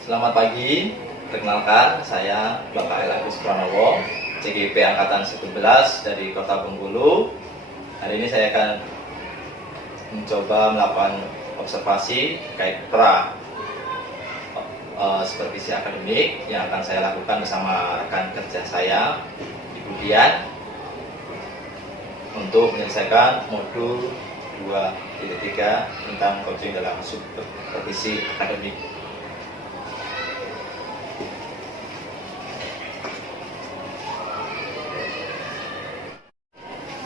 Selamat pagi, perkenalkan saya Bapak Agus Pranowo, CGP Angkatan 11 dari Kota Bengkulu. Hari ini saya akan mencoba melakukan observasi terkait supervisi akademik yang akan saya lakukan bersama rekan kerja saya, Ibu Dian, untuk menyelesaikan modul 2.3 tentang coaching dalam supervisi akademik.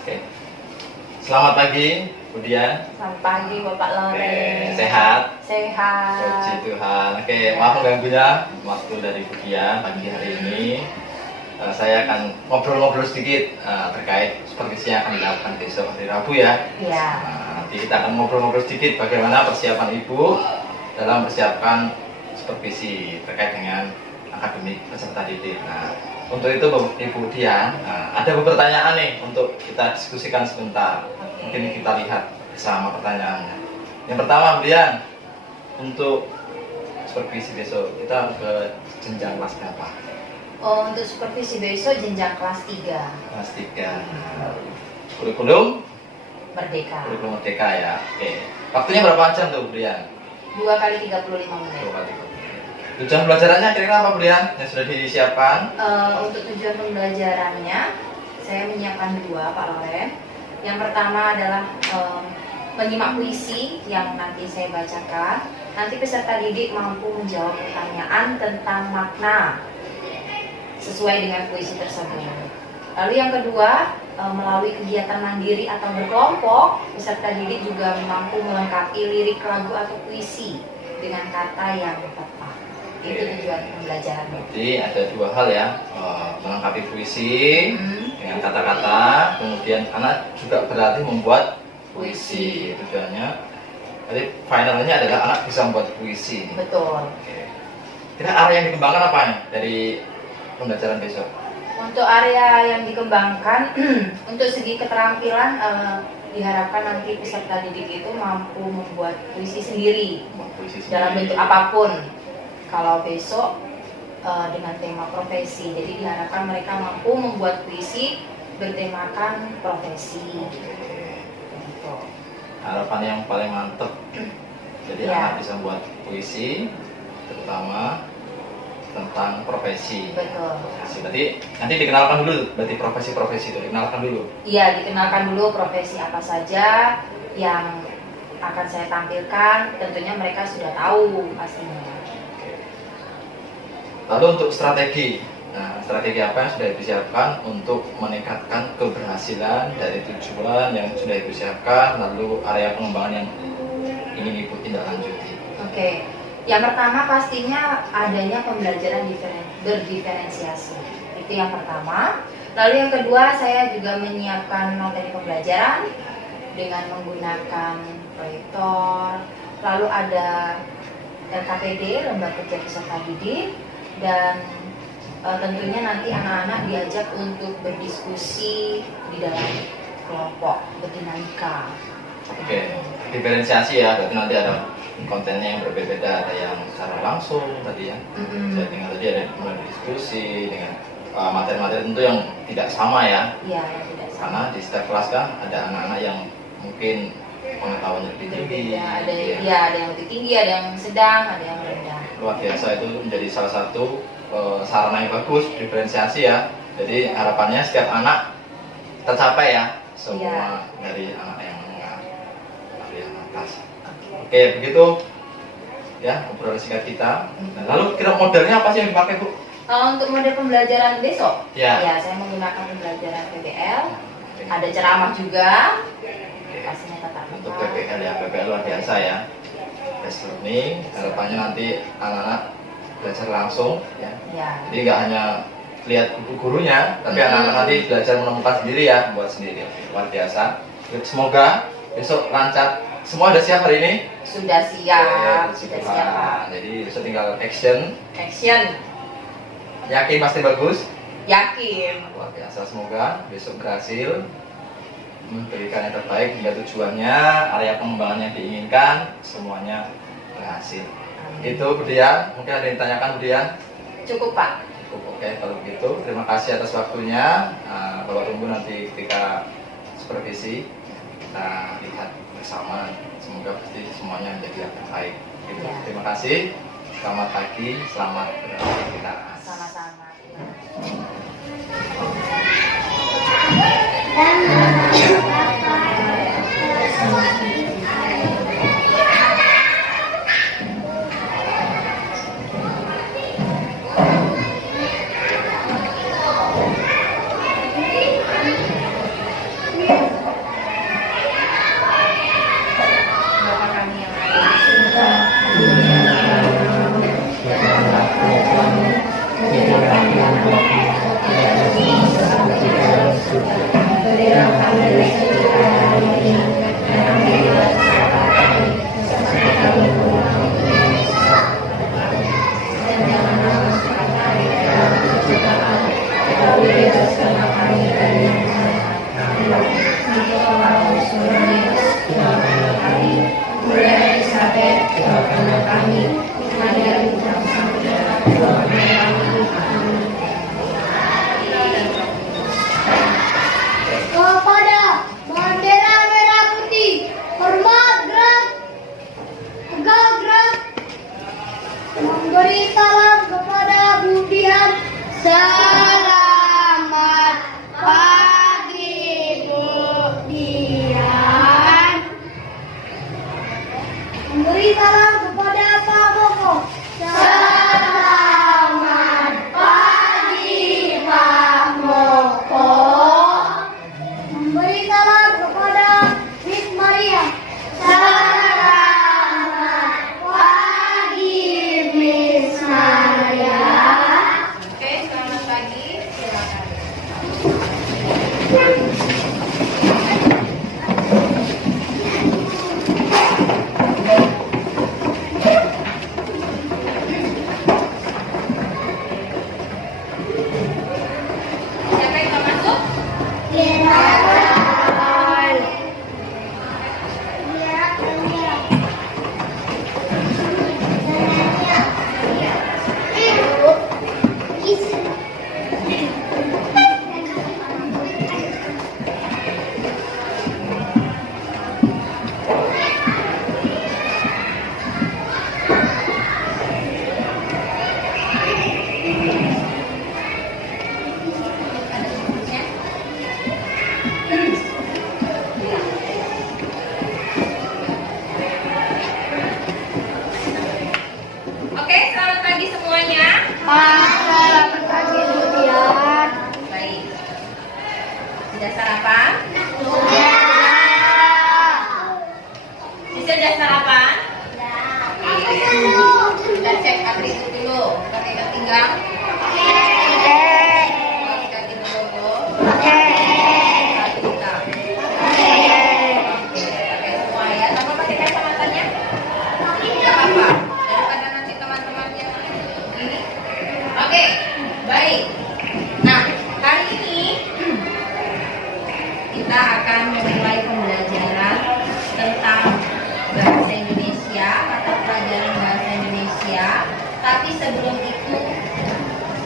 Oke. Selamat pagi, Bu Dian. Selamat pagi, Bapak Loren. Sehat? Sehat. Puji Tuhan. Oke, maaf mengganggunya waktu dari Bu Dian pagi hari ini. Saya akan ngobrol-ngobrol sedikit terkait supervisi yang akan dilakukan besok hari Rabu ya. Iya. Nanti kita akan ngobrol-ngobrol sedikit bagaimana persiapan Ibu dalam persiapkan supervisi terkait dengan akademik peserta didik. Nah, untuk itu Ibu Dian, ada beberapa pertanyaan nih untuk kita diskusikan sebentar. Mungkin kita lihat bersama pertanyaannya. Yang pertama, Bu Dian, untuk supervisi besok kita ke jenjang kelas berapa? Oh, untuk supervisi besok jenjang kelas 3. Kelas 3. Kurikulum Merdeka. Kurikulum Merdeka ya. Oke. Waktunya berapa jam tuh, Bu Dian? 2 kali 35 menit. Tujuan pelajarannya kira-kira apa, Bu Dian, yang sudah disiapkan? Untuk tujuan pembelajarannya, saya menyiapkan 2, Pak Loren. Yang pertama adalah menyimak puisi yang nanti saya bacakan. Nanti peserta didik mampu menjawab pertanyaan tentang makna sesuai dengan puisi tersebut. Lalu yang kedua, melalui kegiatan mandiri atau berkelompok, peserta didik juga mampu melengkapi lirik lagu atau puisi dengan kata yang tepat. Itu tujuan pembelajaran. Jadi ada 2 hal ya, melengkapi puisi dengan kata-kata, kemudian anak juga berlatih membuat puisi. Tujuannya, jadi finalnya adalah anak bisa membuat puisi. Betul. Kira area yang dikembangkan apa nih dari pembelajaran besok? Untuk area yang dikembangkan, untuk segi keterampilan diharapkan nanti peserta didik itu mampu membuat puisi sendiri, dalam bentuk apapun. Kalau besok dengan tema profesi, jadi diharapkan mereka mampu membuat puisi bertemakan profesi. Gitu. Harapan yang paling mantep, jadi Ya. anak bisa membuat puisi, terutama tentang profesi. Betul. Berarti nanti dikenalkan dulu, berarti profesi-profesi itu dikenalkan dulu. Iya, dikenalkan dulu profesi apa saja yang akan saya tampilkan. Tentunya mereka sudah tahu pastinya. Lalu untuk strategi, nah strategi apa yang sudah disiapkan untuk meningkatkan keberhasilan dari tujuan yang sudah disiapkan, lalu area pengembangan yang ingin Ibu tindak lanjuti. Oke. Yang pertama pastinya adanya pembelajaran berdiferensiasi. Itu yang pertama. Lalu yang kedua, saya juga menyiapkan materi pembelajaran dengan menggunakan proyektor. Lalu ada LKPD, Lembaga Kerja Peserta Didik, dan tentunya nanti anak-anak diajak untuk berdiskusi di dalam kelompok, berdinamika. Oke, diferensiasi ya, berarti nanti ada kontennya yang berbeda, ada yang secara langsung tadi ya. Saya tinggal tadi ada mulai diskusi dengan materi-materi tentu yang tidak sama ya. Iya, yang tidak sama. Karena di setiap kelas kan ada anak-anak yang mungkin pengetahuannya lebih tinggi. Ada ada yang lebih tinggi, ada yang sedang, ada yang rendah. Luar biasa, itu menjadi salah satu sarana yang bagus, diferensiasi ya. Jadi harapannya setiap anak tercapai ya, semua dari anak yang menengah, dari yang atas. Oke, begitu ya obrolan singkat kita. Nah, lalu kira modelnya apa sih yang dipakai, Bu? Kalau untuk model pembelajaran besok, Ya. saya menggunakan pembelajaran PBL. Ada ceramah juga, pastinya tatap Untuk muka. PBL ya, PBL luar biasa ya. Best learning, harapannya nanti anak-anak belajar langsung ya. Ya. Jadi nggak hanya lihat ibu gurunya, tapi anak-anak nanti belajar menemukan sendiri ya, buat sendiri. Luar biasa. Semoga besok lancar. Semua udah siap hari ini? Sudah siap, Oke, sudah siap, Pak. Jadi besok tinggal action. Action, Yakin pasti bagus? yakin. Luar biasa, semoga besok berhasil memberikan yang terbaik hingga tujuannya, area pengembangan yang diinginkan, semuanya berhasil. Itu Bu Dian, mungkin ada yang ditanyakan Bu Dian? Cukup Pak. Cukup, oke kalau begitu. Terima kasih atas waktunya. Bapak tunggu nanti ketika supervisi kita lihat bersama. Semoga pasti semuanya menjadi yang terbaik. Gitu. Ya. Terima kasih. Selamat pagi, selamat beraktivitas. Sama-sama. Bapak kami yang ada di surga. Kepada bendera merah putih, hormat gerak, tegak gerak, memberi salam kepada Bu Dian. Selamat pagi Bu Dian. Memberi salam kepada Pak Moko. Selamat pagi Pak Moko. Memberi salam kepada Miss Maria. Selamat pagi Miss Maria. Oke, selamat pagi. Silakan. Siapa yang mau masuk? Silakan. Oke, selamat pagi semuanya. Selamat pagi Bu Dian. Baik. Sudah sarapan? Sudah sarapan? Kita cek atribut dulu. Pakai ikat pinggang. Pakai kaki dulu. Pakai hitam. Pakai semua ya. Tanpa pakai kacamatanya? Tidak apa-apa. Daripada nanti teman-teman yang ini. Oke, baik. Nah, hari ini kita akan memulai pembelajaran tentang bahasa Indonesia atau pelajaran bahasa Indonesia. Tapi sebelum itu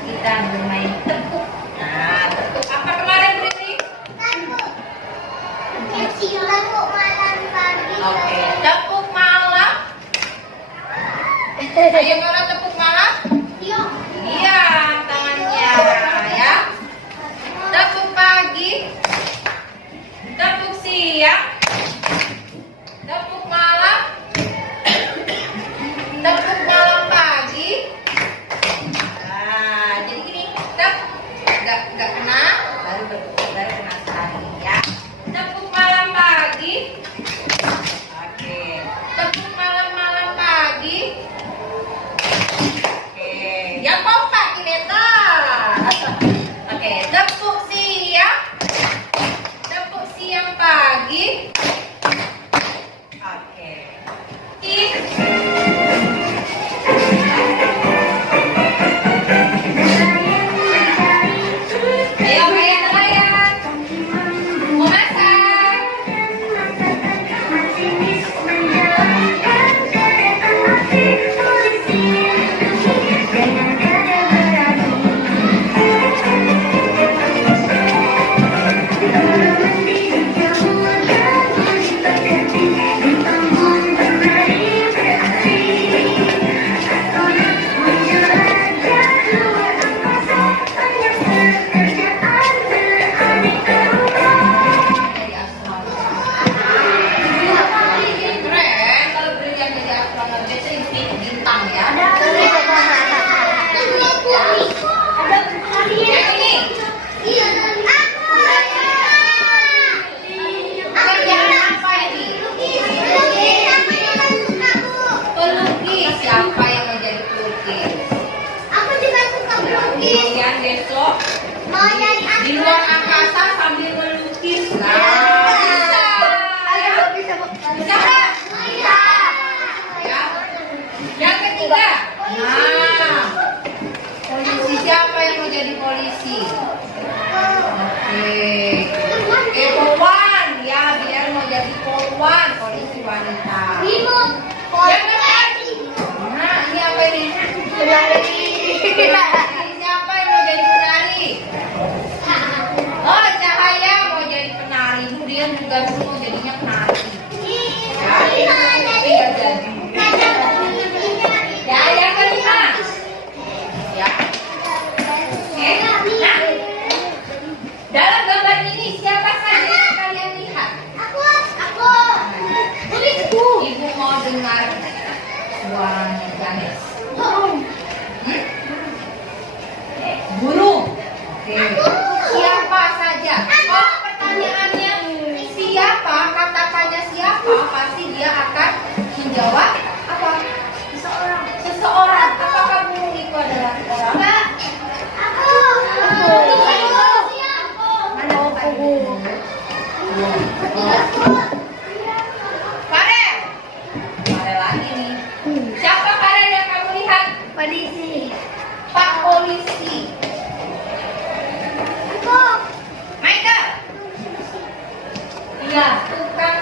kita bermain tepuk. Nah, tepuk apa kemarin Britney? Oke, tepuk malam. Ayo kalau tepuk malam. Iya, tangannya ya. Tepuk pagi. Tepuk siang. Tepuk malam. Tepuk malam pagi. Nah, jadi gini, nggak kena, baru kena sekali ya. Tepuk malam pagi. Oke. Tepuk malam pagi. Nah, polisi siapa yang mau jadi polisi? Oke, Polwan ya, biar mau jadi Polwan, polisi wanita. Yang penari. Nah, ini apa ini? Penari. Siapa yang mau jadi penari? Oh, Cahaya mau jadi penari. Kemudian juga dulu mau jadinya penari. Ya, tapi nggak jadi. Ya, yang kelima. Ya. Oke. Nah, dalam gambar ini siapa saja yang kalian lihat? Ibu mau dengar suaranya Ganes. Burung. Oke. Siapa saja? Kalau pertanyaannya siapa, katakannya siapa, pasti dia akan menjawab apa? Seseorang. Seseorang. Apakah burung itu adalah orang? Mana burung? Farel. Farel lagi nih. Siapa Farel yang kamu lihat? Polisi. Pak polisi. Michael. Iya, tukang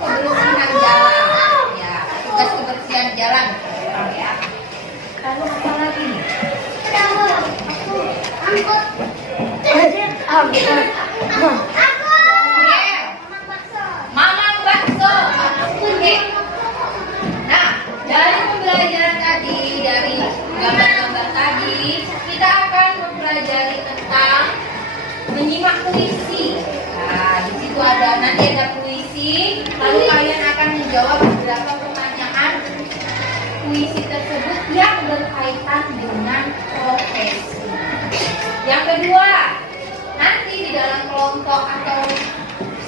kebersihan jalan. Ya, tugas kebersihan jalan. Ya. Lalu apa lagi nih? Iya. Mamang bakso. Oke. Nah, dari pembelajaran tadi, dari gambar-gambar tadi, kita akan mempelajari tentang menyimak puisi. Nah, di situ nanti ada puisi, lalu kalian akan menjawab beberapa pertanyaan puisi tersebut yang berkaitan dengan profesi. Yang kedua, nanti di dalam kelompok atau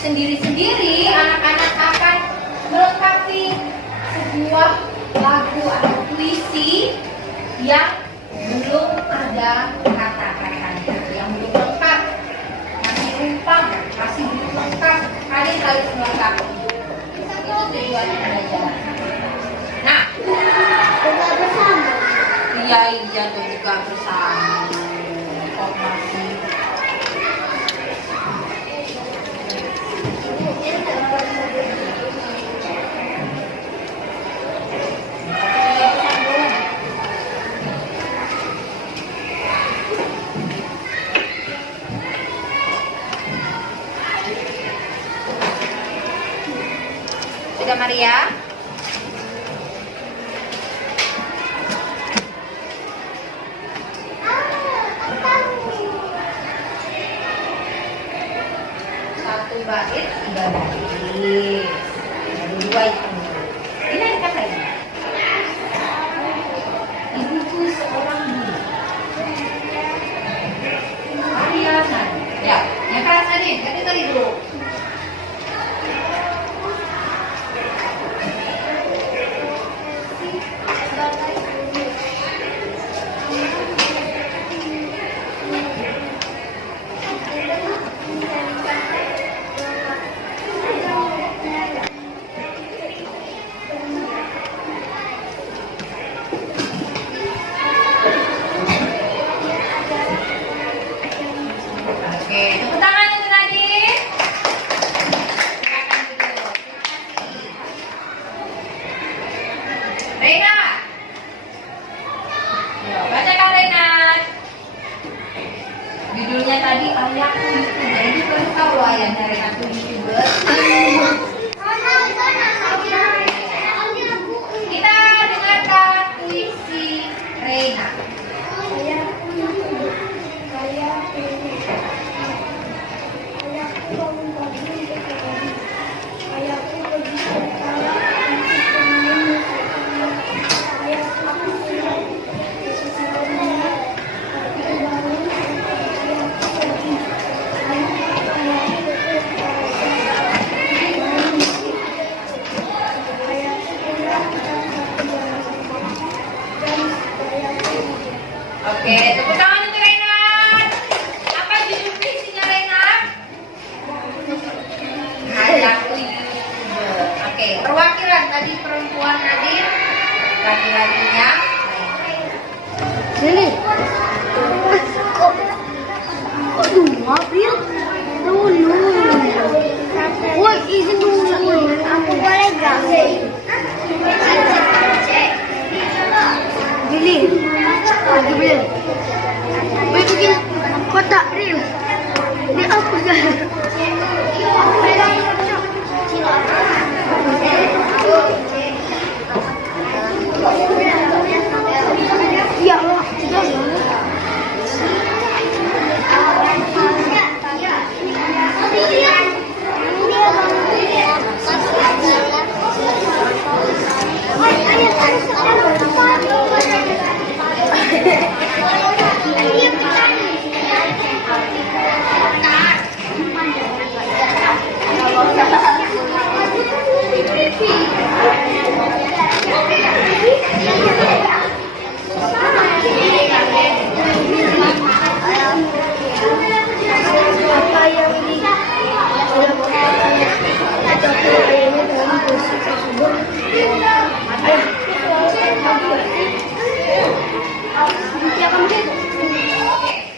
sendiri-sendiri anak-anak akan melengkapi sebuah lagu atau puisi yang belum ada kata-katanya, yang belum lengkap, masih rumpang, masih belum lengkap. Kalian harus melengkapi. Itu tujuan pembelajaran. Nah, iya tuh buka bersama. Kok masih sudah Maria? Satu bait, 3 baris. Ada 2 itu. Ini yang kata ini. Ibuku seorang guru. Ariana. Ya, yang keras tadi. Tadi dulu. Oke, tepuk tangan untuk Nadine. Silakan duduk. Reina. Yo, bacakan Reina. Judulnya tadi Ayahku YouTuber. Ini baru tahu loh ayahnya Reina tuh YouTuber. Kita dengarkan puisi Reina. Oke, tepuk tangan untuk Reina. Apa judul puisinya Reina? Ayahku YouTuber. Oke, perwakilan tadi perempuan Nadine, laki-lakinya Reina. Pilih. Lagi pilih. Gue bikin kotak real. Ini apa guys? Ya Allah, tidak ya.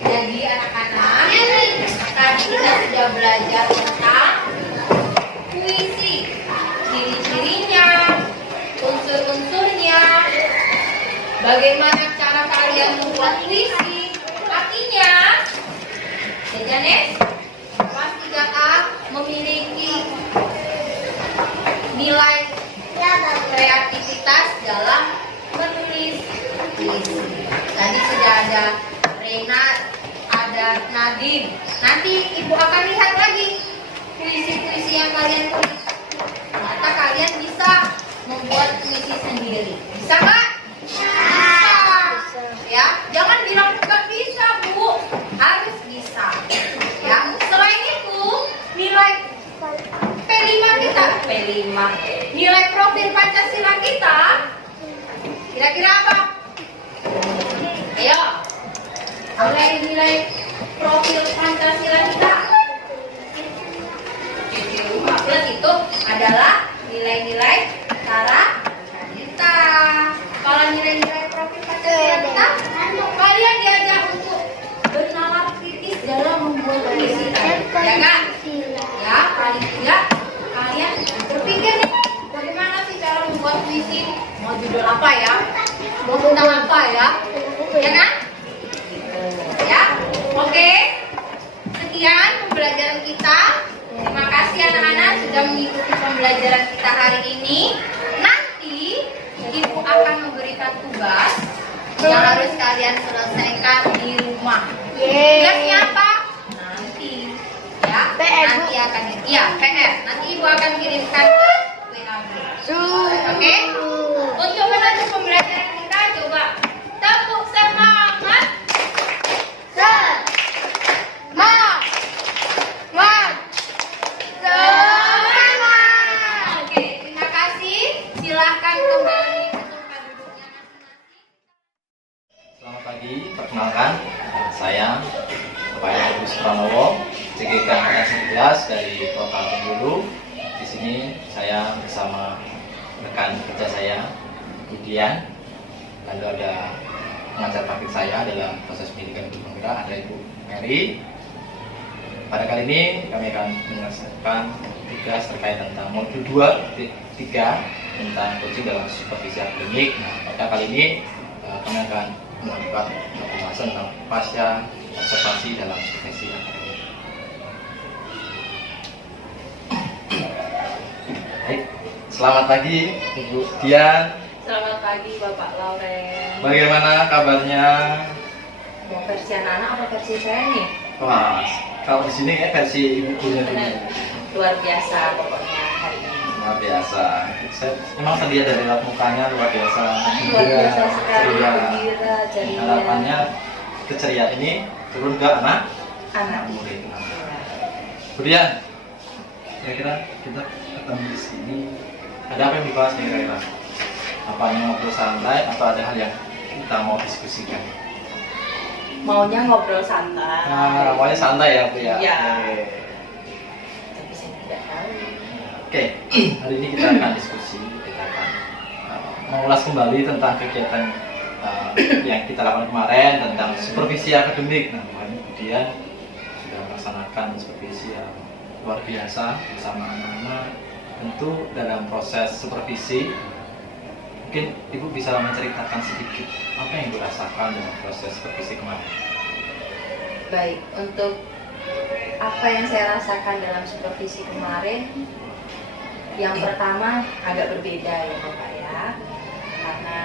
Jadi anak-anak, tadi kita sudah belajar tentang puisi, ciri-cirinya, unsur-unsurnya, bagaimana cara kalian membuat puisi, artinya, Janes, kelas 3A memiliki nilai kreativitas dalam menulis puisi. Tadi sudah ada Rena, ada Nadine. Nanti ibu akan lihat lagi puisi-puisi yang kalian tulis. Ternyata kalian bisa membuat puisi sendiri. Bisa nggak? Bisa. Ya, jangan bilang nggak bisa, Bu. Harus bisa. Ya, selain itu nilai P5 kita, P5. Nilai profil Pancasila kita kira-kira apa? Ayo. Nilai profil Pancasila kita. 15 itu adalah nilai-nilai kita. Kalau nilai-nilai profil Pancasila kita, kalian diajak untuk bernalar kritis dalam membuat puisi. Ya kan? Ya, paling tidak kalian berpikir nih, bagaimana sih cara membuat puisi? Mau judul apa ya? Mau tentang apa ya? Ya kan? Ya, oke. Sekian pembelajaran kita. Terima kasih anak-anak sudah mengikuti pembelajaran kita hari ini. Nanti ibu akan memberikan tugas yang harus kalian selesaikan di rumah. Tugasnya apa? Nanti ya. PR, Bu. Nanti akan PR. Nanti ibu akan kirimkan ke WA. Oke? Untuk menutup pembelajaran kita, coba tepuk semangat. Oke, terima kasih. Silahkan kembali ke tempat duduknya masing-masing. Selamat pagi, perkenalkan saya Bapak Ibu Supranowo, CGK Angkatan 11 dari Kota Bengkulu. Di sini saya bersama rekan kerja saya, Budian, lalu ada pengajar praktik saya dalam proses pendidikan guru penggerak, ada Ibu Mary. Pada kali ini kami akan menyelesaikan tugas terkait tentang modul 2.3 tentang coaching dalam supervisi akademik. Nah, pada kali ini kami akan melakukan pembahasan tentang pasca observasi dalam supervisi akademik. Baik, selamat pagi Ibu Dian. Selamat pagi Bapak Lauren. Bagaimana kabarnya? Mau versi anak-anak apa versi saya nih? Wah, kalau di sini kayak versi ibu gurunya dulu. Luar biasa pokoknya hari ini. Luar biasa. Saya memang tadi ada lihat mukanya luar biasa. Luar biasa sekali, ceria. gembira, ceria. Harapannya keceriaan ini turun ke anak murid. Kemudian, kira-kira kita ketemu di sini ada apa yang dibahas nih kira-kira? Apa yang mau santai atau ada hal yang kita mau diskusikan? Maunya ngobrol santai. Nah, awalnya santai ya Bu ya? Iya. Oke. Tapi saya tidak tahu. Oke, hari ini kita akan diskusi, kita akan mengulas kembali tentang kegiatan yang kita lakukan kemarin tentang supervisi akademik. Nah, kemarin kemudian sudah melaksanakan supervisi yang luar biasa bersama anak-anak. Tentu dalam proses supervisi Mungkin Ibu bisa menceritakan sedikit apa yang Ibu rasakan dalam proses supervisi kemarin. Baik, untuk apa yang saya rasakan dalam supervisi kemarin, yang pertama agak berbeda ya Bapak ya, karena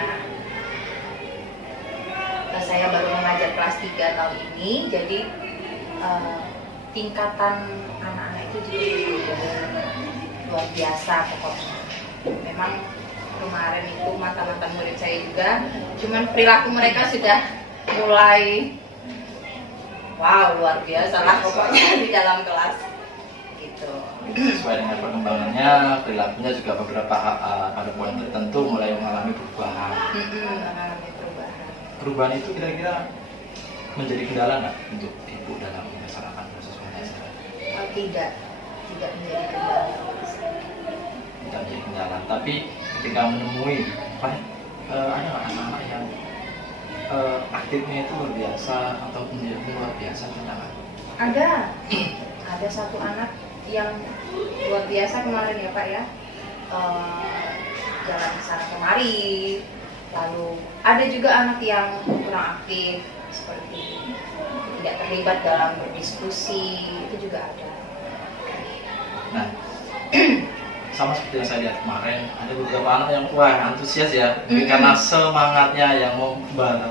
saya baru mengajar kelas 3 tahun ini, jadi tingkatan anak-anak itu juga luar biasa pokoknya. Memang kemarin itu mantan-mantan murid saya juga, cuman perilaku mereka sudah mulai wow, luar biasa lah pokoknya di dalam kelas gitu. Sesuai dengan perkembangannya, perilakunya juga beberapa pada poin tertentu mulai mengalami perubahan. Mengalami perubahan. Perubahan itu kira-kira menjadi kendala nggak untuk Ibu dalam melaksanakan proses pembelajaran? Tidak menjadi kendala. Tidak menjadi kendala, tapi ketika menemui ada nggak anak-anak yang aktifnya itu luar biasa atau menjadi luar biasa tantangan? Ada satu anak yang luar biasa kemarin ya Pak ya, jalan sana kemari. Lalu ada juga anak yang kurang aktif, seperti tidak terlibat dalam berdiskusi, itu juga ada. Nah, sama seperti yang saya lihat kemarin, ada beberapa anak yang antusias ya, karena semangatnya yang membara,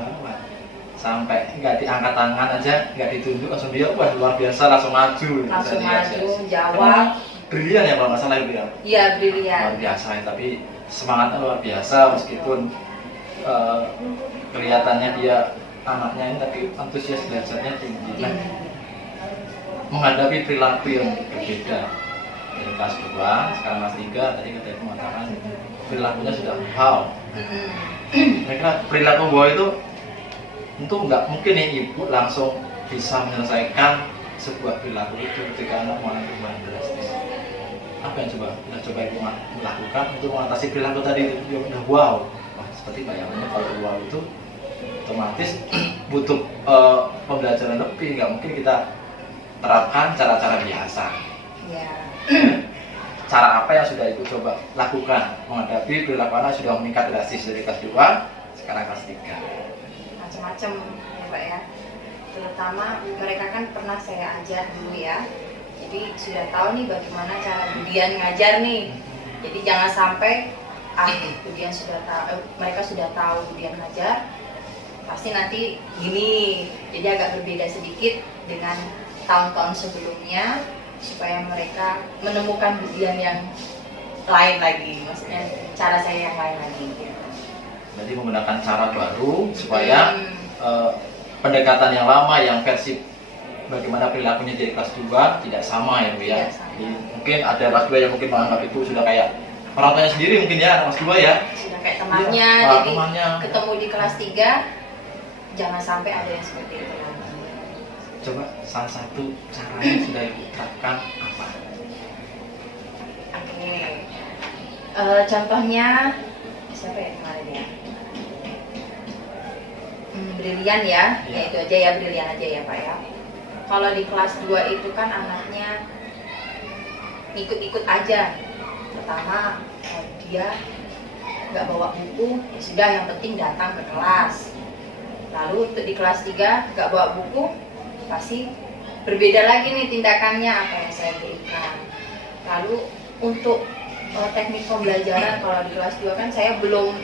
sampai nggak diangkat tangan aja, nggak ditunjuk langsung dia luar biasa langsung maju. Langsung maju, jawab. Brilian ya kalau nggak salah ya. Iya, brilian. Luar biasa, tapi semangatnya luar biasa meskipun kelihatannya dia anaknya ini, tapi antusias belajarnya tinggi. Nah, menghadapi perilaku yang berbeda dari kelas 2, sekarang kelas 3, tadi kita mengatakan perilakunya sudah wow. Mereka perilaku wow itu tentu nggak mungkin nih Ibu langsung bisa menyelesaikan sebuah perilaku itu ketika anak mengalami perubahan drastis. Apa yang kita coba Ibu melakukan untuk mengatasi perilaku tadi itu yang udah wow? Seperti bayangannya kalau wow itu otomatis butuh pembelajaran lebih, nggak mungkin kita terapkan cara-cara biasa. Ya. Cara apa yang sudah Ibu coba lakukan menghadapi perilaku anak sudah meningkat drastis dari kelas 2 sekarang kelas 3? Macam-macam ya Pak ya. Terutama mereka kan pernah saya ajar dulu ya. Jadi sudah tahu nih bagaimana cara Budian ngajar nih. Jadi jangan sampai Budian sudah tahu, mereka sudah tahu Budian ngajar, pasti nanti gini. Jadi agak berbeda sedikit dengan tahun-tahun sebelumnya, supaya mereka menemukan Budian yang lain lagi, maksudnya cara saya yang lain lagi. Jadi menggunakan cara baru supaya pendekatan yang lama yang versi bagaimana perilakunya dari kelas 2 tidak sama ya Bu ya. Jadi, mungkin ada kelas 2 yang mungkin menganggap Ibu sudah kayak orang tuanya sendiri mungkin ya, kelas 2 ya. Sudah kayak temannya, ya, jadi temannya. Ketemu di kelas 3, jangan sampai ada yang seperti itu. Coba salah satu cara yang sudah Ibu terapkan apa? Oke. Contohnya siapa ya kemarin ya? Brilian ya, ya itu aja ya, Brilian aja ya Pak ya. Kalau di kelas 2 itu kan anaknya ikut-ikut aja. Pertama dia nggak bawa buku, ya sudah, yang penting datang ke kelas. Lalu untuk di kelas 3 nggak bawa buku, pasti berbeda lagi nih tindakannya apa yang saya berikan. Lalu untuk teknik pembelajaran, kalau di kelas 2 kan saya belum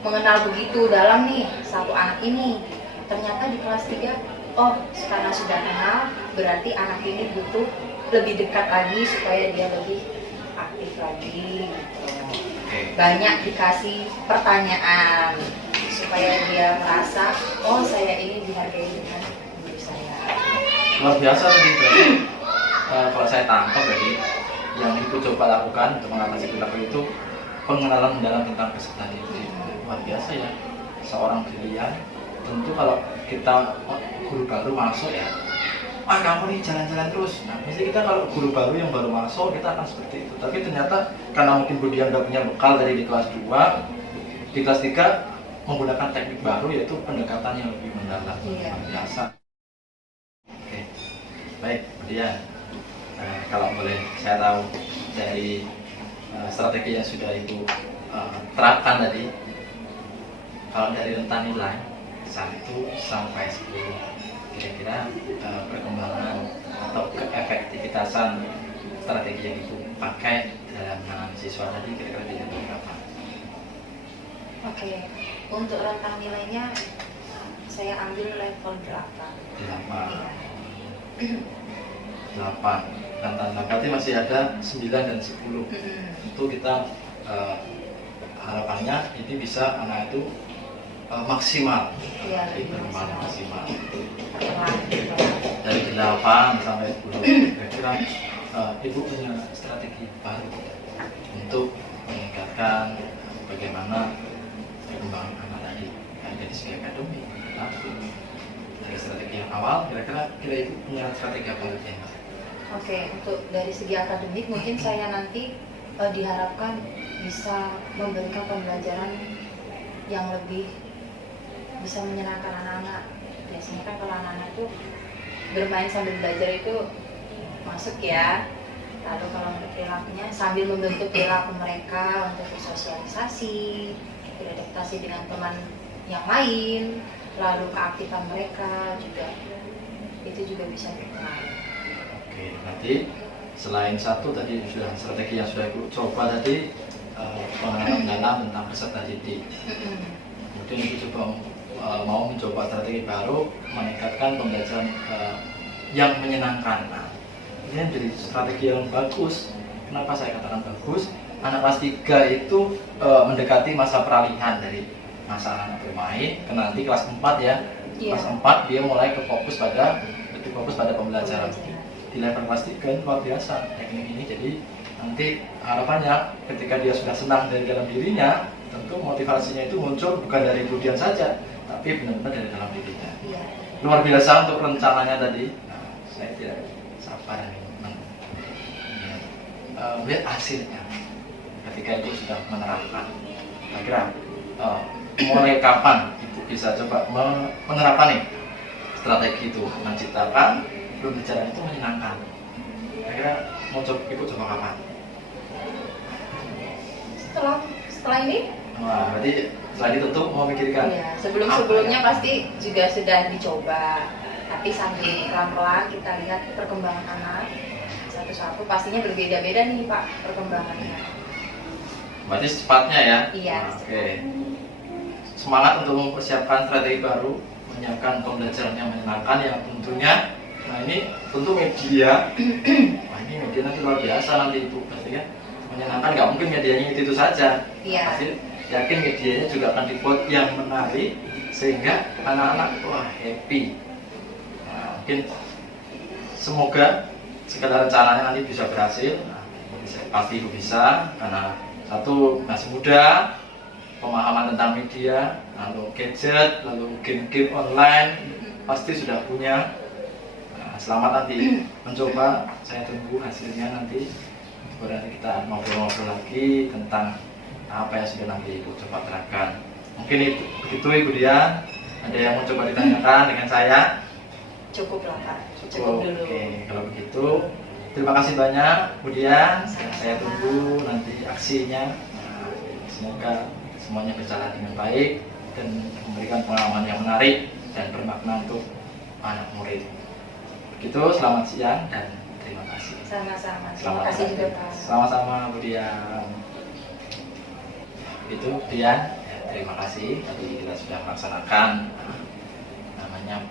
mengenal begitu dalam nih satu anak ini. Ternyata di kelas 3, oh karena sudah kenal, berarti anak ini butuh lebih dekat lagi supaya dia lebih aktif lagi gitu. Banyak dikasih pertanyaan supaya dia merasa, oh saya ini dihargai dengan guru saya. Luar biasa tadi berarti kalau saya tangkap dari yang Ibu coba lakukan untuk mengatasi perilaku itu pengenalan mendalam tentang peserta didik. Luar biasa ya, seorang Brilian. Tentu kalau kita guru baru masuk ya, kamu nih jalan-jalan terus. Nah, mesti kita kalau guru baru yang baru masuk kita akan seperti itu. Tapi ternyata karena mungkin Budian udah punya bekal dari di kelas 2, di kelas 3 menggunakan teknik baru yaitu pendekatan yang lebih mendalam. Iya. Biasa. Oke, baik Budian. Nah, kalau boleh saya tahu dari strategi yang sudah Ibu terapkan tadi, kalau dari rentang nilai 1 sampai 10, kira-kira perkembangan atau keefektivitasan strategi yang Ibu pakai dalam menangani siswa tadi kira-kira di level berapa? Oke, untuk rentang nilainya saya ambil level 8. 8 rentang berarti masih ada 9 dan 10. Itu kita harapannya ini bisa anak itu maksimal, perkembangan maksimal dari 8 sampai 10. Kira-kira Ibu punya strategi baru untuk meningkatkan bagaimana perkembangan anak tadi dari segi akademik, dari strategi yang awal, kira-kira Ibu punya strategi apa lagi? Oke, untuk dari segi akademik mungkin saya nanti diharapkan bisa memberikan pembelajaran yang lebih bisa menyenangkan anak-anak. Biasanya kan kalau anak-anak itu bermain sambil belajar itu masuk ya. Lalu kalau untuk perilakunya sambil membentuk perilaku mereka untuk bersosialisasi, beradaptasi dengan teman yang lain, lalu keaktifan mereka juga itu juga bisa berpengaruh. Oke, nanti selain satu tadi sudah strategi yang sudah Ibu coba tadi, pengalaman dalam tentang peserta didik. Kemudian Ibu coba mau mencoba strategi baru meningkatkan pembelajaran yang menyenangkan. Nah, ini menjadi strategi yang bagus. Kenapa saya katakan bagus? Anak kelas 3 itu mendekati masa peralihan dari masa anak bermain ke nanti kelas 4 ya. Kelas 4 dia mulai fokus pada pembelajaran. Di level kelas 3 luar biasa teknik ini. Jadi nanti harapannya ketika dia sudah senang dari dalam dirinya, tentu motivasinya itu muncul bukan dari kemudian saja, tapi benar-benar dari dalam dirinya. Luar biasa untuk rencananya tadi. Nah, saya tidak sabar melihat hasilnya ketika itu sudah menerapkan. Kira-kira mulai kapan Ibu bisa coba menerapkan nih strategi itu menciptakan pembelajaran itu menyenangkan? Kira-kira mau Ibu coba kapan? Setelah ini? Wah, berarti setelah itu tentu mau mikirkan. Iya, sebelumnya pasti juga sudah dicoba, tapi sambil pelan-pelan kita lihat perkembangan anak satu-satu, pastinya berbeda-beda nih Pak perkembangannya. Berarti secepatnya ya? Iya. Oke. Semangat untuk mempersiapkan strategi baru, menyiapkan pembelajaran yang menyenangkan yang tentunya, nah ini tentu media. Wah, ini media nanti luar biasa nanti Ibu pasti kan menyenangkan, nggak mungkin medianya itu saja. Iya. Pasti yakin medianya juga akan dibuat yang menarik sehingga anak-anak wah happy. Nah, mungkin semoga segala rencananya nanti bisa berhasil. Nah, pasti Ibu bisa karena satu masih muda, pemahaman tentang media, lalu gadget, lalu game-game online pasti sudah punya. Nah, selamat nanti mencoba, saya tunggu hasilnya nanti. Kemudian kita ngobrol-ngobrol lagi tentang apa yang sudah nanti Ibu coba terapkan. Mungkin itu begitu Ibu Dian. Ada yang mau coba ditanyakan dengan saya? Cukup lah Pak, cukup dulu. Oke, kalau begitu terima kasih banyak Bu Dian. Saya tunggu nanti aksinya. Nah, semoga semuanya berjalan dengan baik dan memberikan pengalaman yang menarik dan bermakna untuk anak murid. Begitu, selamat siang dan terima kasih. Sama-sama. Terima kasih juga Pak. Sama-sama Bu Dian. Itu Dian, ya, terima kasih. Tadi kita sudah melaksanakan namanya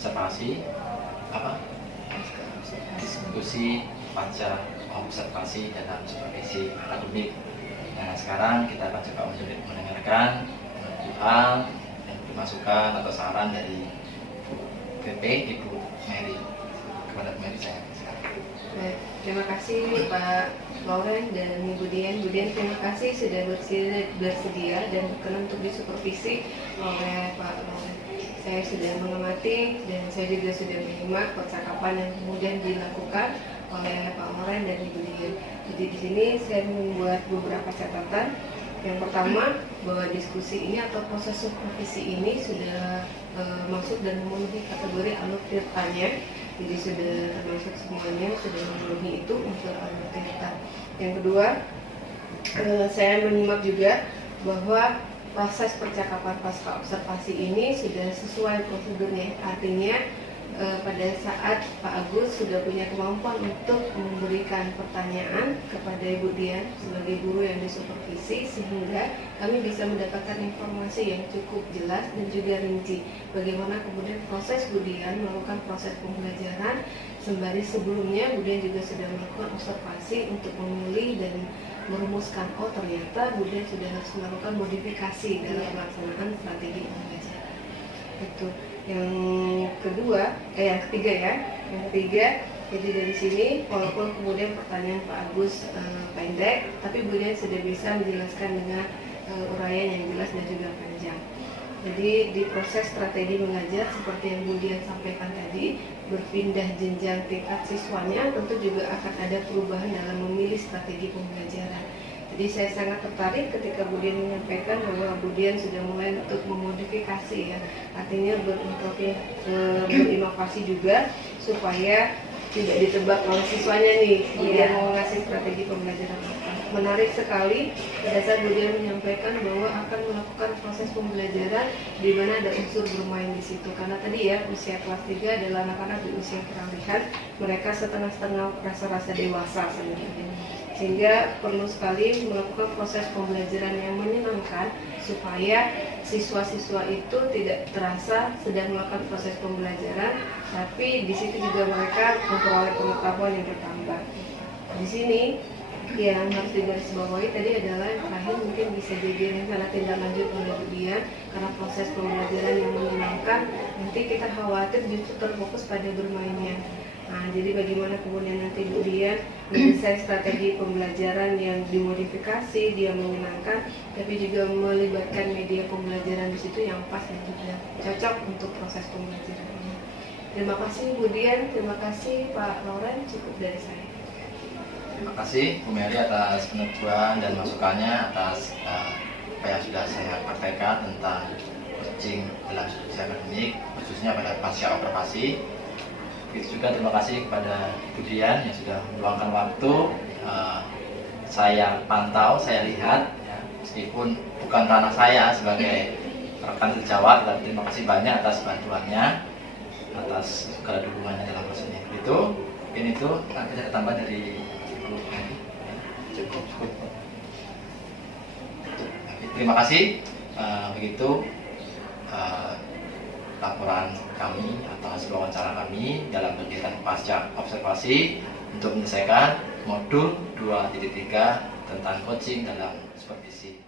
observasi apa? Diskusi pasca observasi dalam supervisi akademik. Nah, sekarang kita akan coba mendengarkan hal yang masukan atau saran dari PP Ibu Mary. Kepada Bu Mary saya silakan. Baik, terima kasih Pak Lauren dan Ibu Dian. Bu Dian, terima kasih sudah bersedia dan berkenan untuk disupervisi oleh Pak Lauren. Saya sudah mengamati dan saya juga sudah menyimak percakapan yang kemudian dilakukan oleh Pak Lauren dan Ibu Dian. Jadi di sini saya membuat beberapa catatan. Yang pertama, bahwa diskusi ini atau proses supervisi ini sudah masuk dan memenuhi kategori alur tanya Jadi sudah termasuk semuanya, sudah memenuhi itu unsur anggota. Yang kedua, saya menyimak juga bahwa proses percakapan pasca observasi ini sudah sesuai prosedurnya. Artinya pada saat Pak Agus sudah punya kemampuan untuk memberikan pertanyaan kepada Ibu Dian sebagai guru yang disupervisi, sehingga kami bisa mendapatkan informasi yang cukup jelas dan juga rinci bagaimana kemudian proses Bu Dian melakukan proses pembelajaran, sembari sebelumnya Bu Dian juga sudah melakukan observasi untuk memilih dan merumuskan, oh ternyata Bu Dian sudah harus melakukan modifikasi dalam pelaksanaan strategi pembelajaran. Itu yang kedua, yang ketiga ya. Yang ketiga, jadi dari sini walaupun kemudian pertanyaan Pak Agus pendek, tapi Bu Dian sudah bisa menjelaskan dengan uraian yang jelas dan juga panjang. Jadi di proses strategi mengajar seperti yang Bu Dian sampaikan tadi, berpindah jenjang tingkat siswanya, tentu juga akan ada perubahan dalam memilih strategi pembelajaran. Jadi saya sangat tertarik ketika Bu Dian menyampaikan bahwa Bu Dian sudah mulai untuk memodifikasi ya, artinya berinovasi juga supaya tidak ditebak oleh siswanya nih. Bu Dian mau ngasih strategi pembelajaran apa. Menarik sekali pada saat Bu Dian menyampaikan bahwa akan melakukan proses pembelajaran di mana ada unsur bermain di situ. Karena tadi ya usia kelas 3 adalah anak-anak di usia peralihan, mereka setengah-setengah rasa-rasa dewasa sebenarnya. Sehingga perlu sekali melakukan proses pembelajaran yang menyenangkan supaya siswa-siswa itu tidak terasa sedang melakukan proses pembelajaran, tapi di situ juga mereka memperoleh pengetahuan yang bertambah. Di sini yang harus digarisbawahi tadi adalah yang terakhir mungkin bisa jadi rencana tindak lanjut oleh Bu Dian, karena proses pembelajaran yang menyenangkan nanti kita khawatir justru terfokus pada bermainnya. Nah, jadi bagaimana kemudian nanti Bu Dian mendesain strategi pembelajaran yang dimodifikasi, dia menyenangkan, tapi juga melibatkan media pembelajaran di situ yang pas dan juga cocok untuk proses pembelajaran ini. Terima kasih Bu Dian, terima kasih Pak Lauren, cukup dari saya. Terima kasih Bu Mary atas penuturan dan masukannya atas apa yang sudah saya praktekkan tentang coaching dalam studi akademik, khususnya pada pasca observasi. Begitu juga terima kasih kepada Bu Dian yang sudah meluangkan waktu. Saya pantau, saya lihat, ya, meskipun bukan ranah saya sebagai rekan sejawat, tapi terima kasih banyak atas bantuannya, atas segala dukungannya dalam proses ini. Ini itu ada tambahan dari Ibu. Cukup. Terima kasih. Begitu laporan kami atau hasil wawancara kami dalam kegiatan pasca observasi untuk menyelesaikan modul 2.3 tentang coaching dalam supervisi.